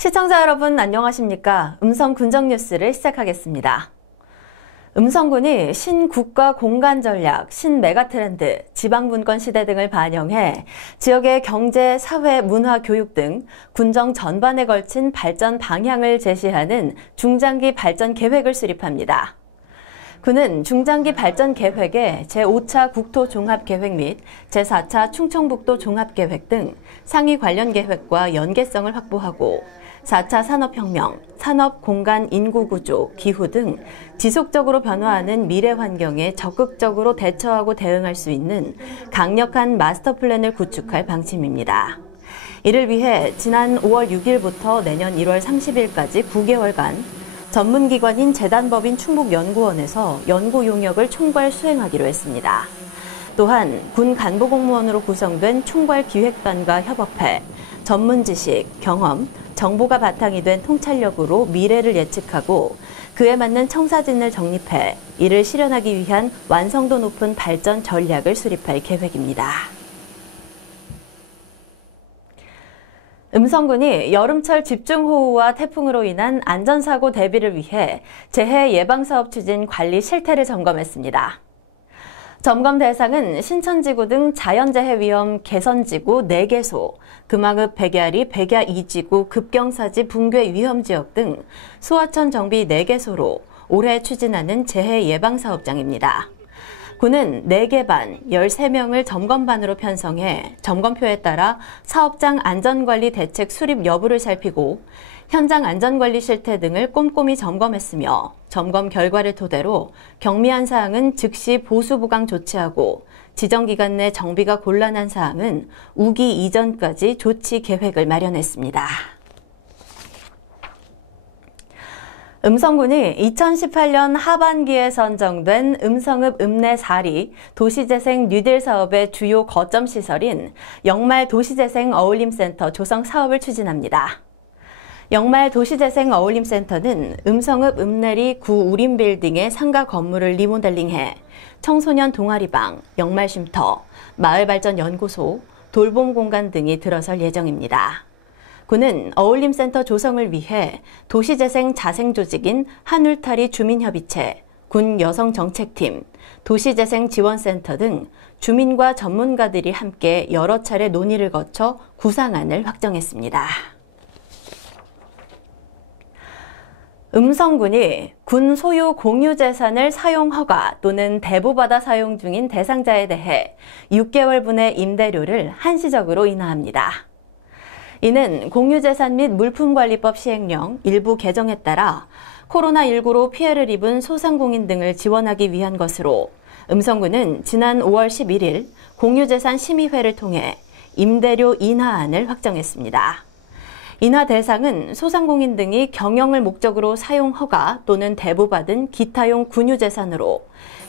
시청자 여러분 안녕하십니까? 음성 군정 뉴스를 시작하겠습니다. 음성군이 신국가 공간 전략, 신메가 트렌드, 지방분권 시대 등을 반영해 지역의 경제, 사회, 문화, 교육 등 군정 전반에 걸친 발전 방향을 제시하는 중장기 발전 계획을 수립합니다. 군은 중장기 발전 계획에 제5차 국토 종합 계획 및 제4차 충청북도 종합 계획 등 상위 관련 계획과 연계성을 확보하고 4차 산업혁명, 산업, 공간, 인구구조, 기후 등 지속적으로 변화하는 미래 환경에 적극적으로 대처하고 대응할 수 있는 강력한 마스터 플랜을 구축할 방침입니다. 이를 위해 지난 5월 6일부터 내년 1월 30일까지 9개월간 전문기관인 재단법인 충북연구원에서 연구 용역을 총괄 수행하기로 했습니다. 또한 군 간부공무원으로 구성된 총괄기획단과 협업해 전문 지식, 경험, 정보가 바탕이 된 통찰력으로 미래를 예측하고 그에 맞는 청사진을 정립해 이를 실현하기 위한 완성도 높은 발전 전략을 수립할 계획입니다. 음성군이 여름철 집중호우와 태풍으로 인한 안전사고 대비를 위해 재해 예방사업 추진 관리 실태를 점검했습니다. 점검 대상은 신천지구 등 자연재해 위험 개선지구 4개소, 금화읍 백야리 백야 2지구 급경사지 붕괴 위험지역 등 소하천 정비 4개소로 올해 추진하는 재해 예방사업장입니다. 군은 4개 반, 13명을 점검반으로 편성해 점검표에 따라 사업장 안전관리 대책 수립 여부를 살피고 현장 안전관리 실태 등을 꼼꼼히 점검했으며 점검 결과를 토대로 경미한 사항은 즉시 보수 보강 조치하고 지정기간 내 정비가 곤란한 사항은 우기 이전까지 조치 계획을 마련했습니다. 음성군이 2018년 하반기에 선정된 음성읍 읍내 4리 도시재생 뉴딜 사업의 주요 거점 시설인 영말 도시재생 어울림센터 조성 사업을 추진합니다. 영말 도시재생 어울림센터는 음성읍 읍내리 구 우림빌딩의 상가 건물을 리모델링해 청소년 동아리방, 영말쉼터, 마을발전연구소, 돌봄공간 등이 들어설 예정입니다. 군은 어울림센터 조성을 위해 도시재생 자생조직인 한울타리 주민협의체, 군 여성정책팀, 도시재생 지원센터 등 주민과 전문가들이 함께 여러 차례 논의를 거쳐 구상안을 확정했습니다. 음성군이 군 소유 공유재산을 사용 허가 또는 대부받아 사용 중인 대상자에 대해 6개월분의 임대료를 한시적으로 인하합니다. 이는 공유재산 및 물품관리법 시행령 일부 개정에 따라 코로나19로 피해를 입은 소상공인 등을 지원하기 위한 것으로 음성군은 지난 5월 11일 공유재산 심의회를 통해 임대료 인하안을 확정했습니다. 인하 대상은 소상공인 등이 경영을 목적으로 사용 허가 또는 대부받은 기타용 군유재산으로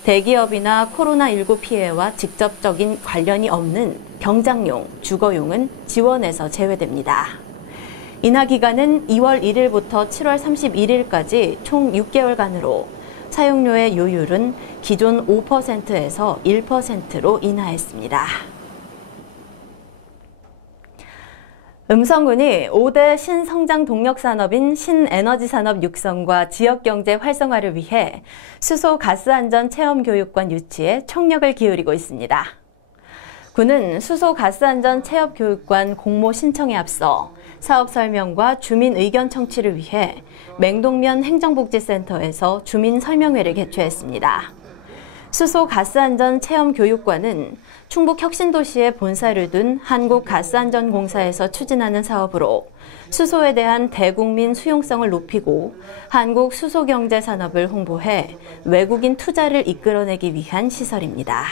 대기업이나 코로나19 피해와 직접적인 관련이 없는 경장용, 주거용은 지원에서 제외됩니다. 인하 기간은 2월 1일부터 7월 31일까지 총 6개월간으로 사용료의 요율은 기존 5%에서 1%로 인하했습니다. 음성군이 5대 신성장 동력 산업인 신에너지 산업 육성과 지역경제 활성화를 위해 수소 가스안전 체험교육관 유치에 총력을 기울이고 있습니다. 군은 수소 가스안전 체험교육관 공모 신청에 앞서 사업 설명과 주민 의견 청취를 위해 맹동면 행정복지센터에서 주민 설명회를 개최했습니다. 수소 가스안전 체험교육관은 충북 혁신도시에 본사를 둔 한국가스안전공사에서 추진하는 사업으로 수소에 대한 대국민 수용성을 높이고 한국 수소경제 산업을 홍보해 외국인 투자를 이끌어내기 위한 시설입니다.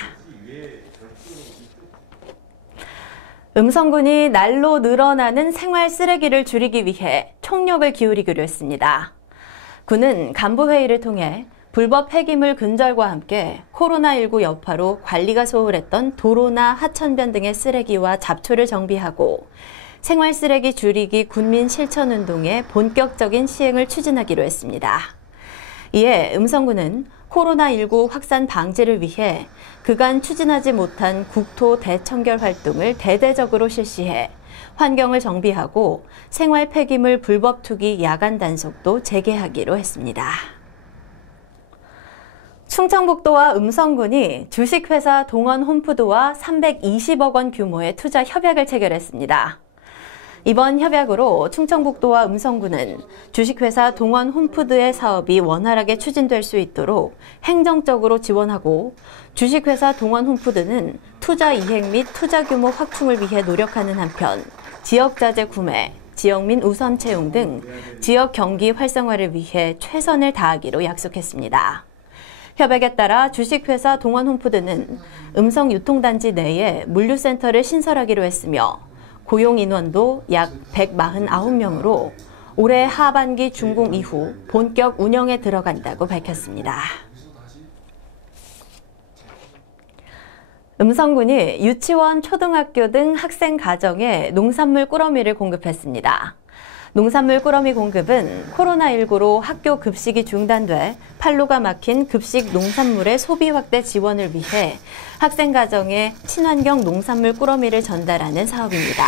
음성군이 날로 늘어나는 생활 쓰레기를 줄이기 위해 총력을 기울이기로 했습니다. 군은 간부회의를 통해 불법 폐기물 근절과 함께 코로나19 여파로 관리가 소홀했던 도로나 하천변 등의 쓰레기와 잡초를 정비하고 생활 쓰레기 줄이기 군민 실천 운동의 본격적인 시행을 추진하기로 했습니다. 이에 음성군은 코로나19 확산 방지를 위해 그간 추진하지 못한 국토 대청결 활동을 대대적으로 실시해 환경을 정비하고 생활 폐기물 불법 투기 야간 단속도 재개하기로 했습니다. 충청북도와 음성군이 주식회사 동원홈푸드와 320억 원 규모의 투자 협약을 체결했습니다. 이번 협약으로 충청북도와 음성군은 주식회사 동원홈푸드의 사업이 원활하게 추진될 수 있도록 행정적으로 지원하고, 주식회사 동원홈푸드는 투자 이행 및 투자 규모 확충을 위해 노력하는 한편 지역자재 구매, 지역민 우선 채용 등 지역 경기 활성화를 위해 최선을 다하기로 약속했습니다. 협약에 따라 주식회사 동원홈푸드는 음성유통단지 내에 물류센터를 신설하기로 했으며, 고용 인원도 약 149명으로 올해 하반기 준공 이후 본격 운영에 들어간다고 밝혔습니다. 음성군이 유치원, 초등학교 등 학생 가정에 농산물 꾸러미를 공급했습니다. 농산물 꾸러미 공급은 코로나19로 학교 급식이 중단돼 판로가 막힌 급식 농산물의 소비 확대 지원을 위해 학생 가정에 친환경 농산물 꾸러미를 전달하는 사업입니다.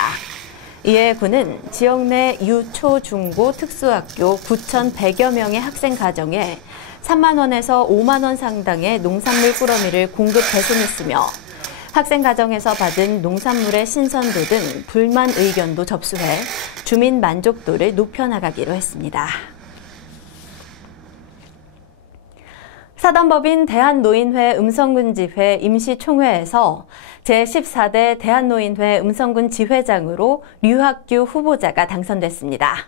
이에 군은 지역 내 유, 초, 중고 특수학교 9,100여 명의 학생 가정에 3만 원에서 5만 원 상당의 농산물 꾸러미를 공급 배송했으며, 학생 가정에서 받은 농산물의 신선도 등 불만 의견도 접수해 주민 만족도를 높여나가기로 했습니다. 사단법인 대한노인회 음성군 지회 임시총회에서 제14대 대한노인회 음성군 지회장으로 류학규 후보자가 당선됐습니다.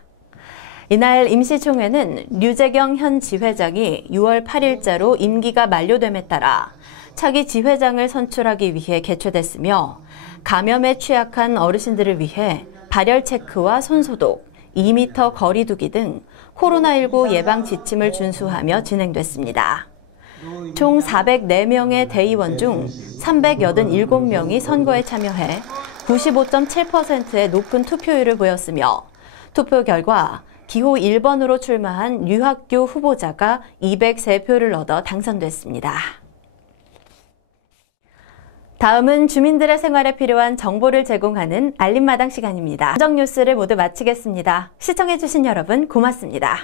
이날 임시총회는 류재경 현 지회장이 6월 8일자로 임기가 만료됨에 따라 차기 지회장을 선출하기 위해 개최됐으며, 감염에 취약한 어르신들을 위해 발열 체크와 손소독, 2m 거리 두기 등 코로나19 예방 지침을 준수하며 진행됐습니다. 총 404명의 대의원 중 387명이 선거에 참여해 95.7%의 높은 투표율을 보였으며, 투표 결과 기호 1번으로 출마한 류학규 후보자가 203표를 얻어 당선됐습니다. 다음은 주민들의 생활에 필요한 정보를 제공하는 알림마당 시간입니다. 음성 뉴스를 모두 마치겠습니다. 시청해주신 여러분 고맙습니다.